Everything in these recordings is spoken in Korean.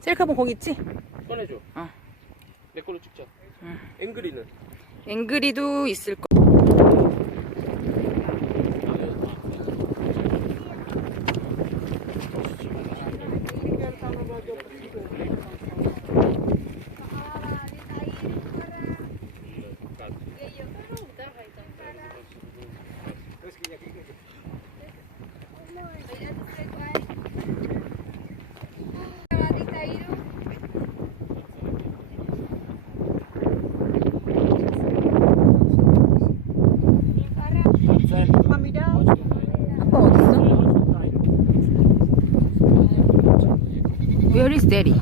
셀카봉 거기 있지? 꺼내줘. 내 걸로 찍자. 앵그리는? 앵그리도 있을 거. 아빠 어딨어? Where is Daddy?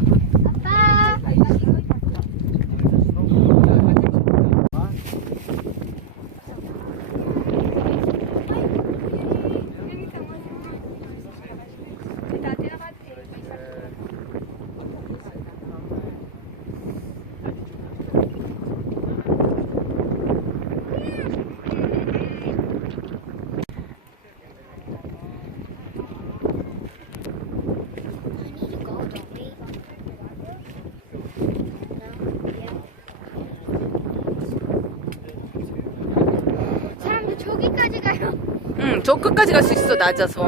응, 저 끝까지 갈 수 있어, 낮아서.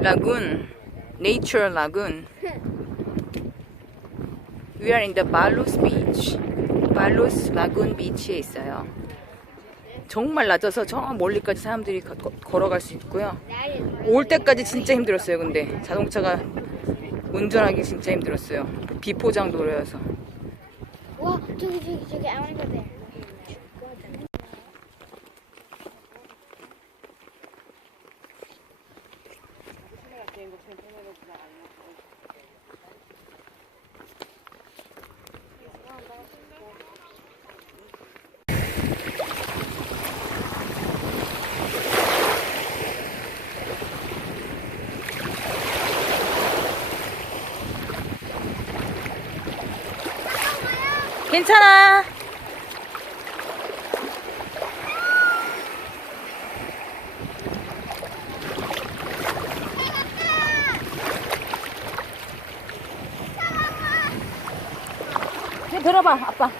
라군, Nature Lagoon. We are in the Balos Beach. Baloslagoonbeach에 있어요. 정말 낮아서 저 멀리까지 사람들이 걸어갈 수 있고요. 올 때까지 진짜 힘들었어요. 근데 자동차가 운전하기 진짜 힘들었어요. 비포장 도로여서. 와, 저기 I wanna go there. 괜찮아. 그냥 들어봐, 아빠.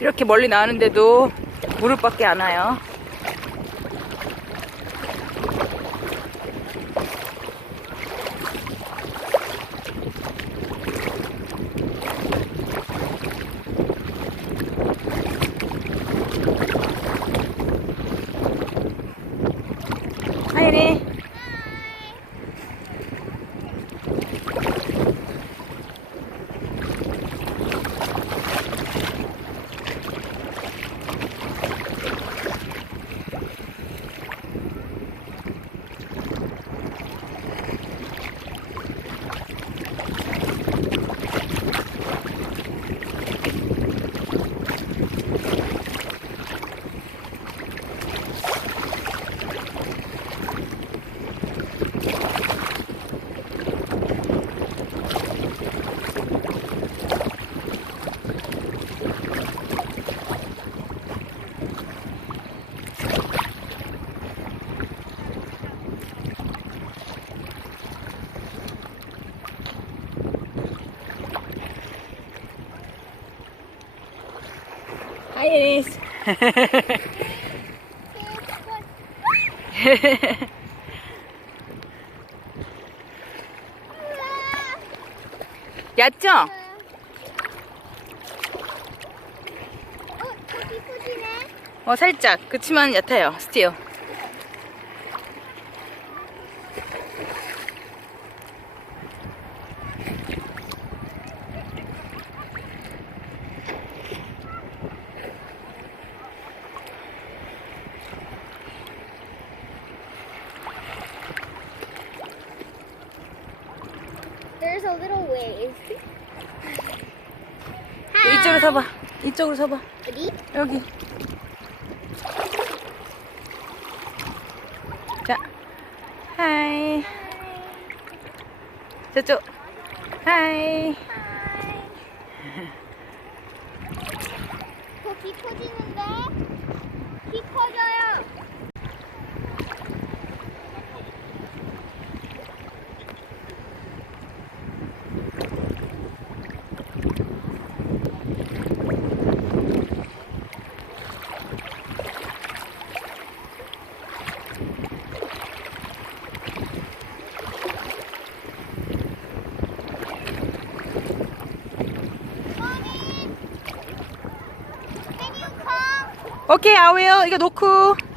이렇게 멀리 나왔는데도 무릎밖에 안 와요. 하이리. Iris. 얕죠? 저기 포지네. 살짝. 그치만 얕아요. 스티어. There's a little wave. 이쪽으로 서봐. 이쪽으로 서봐. 어디? 여기. 자. 하이. 저쪽. 하이. 더 깊어지는데? 깊어져요. 오케이, I will. 이거 놓고.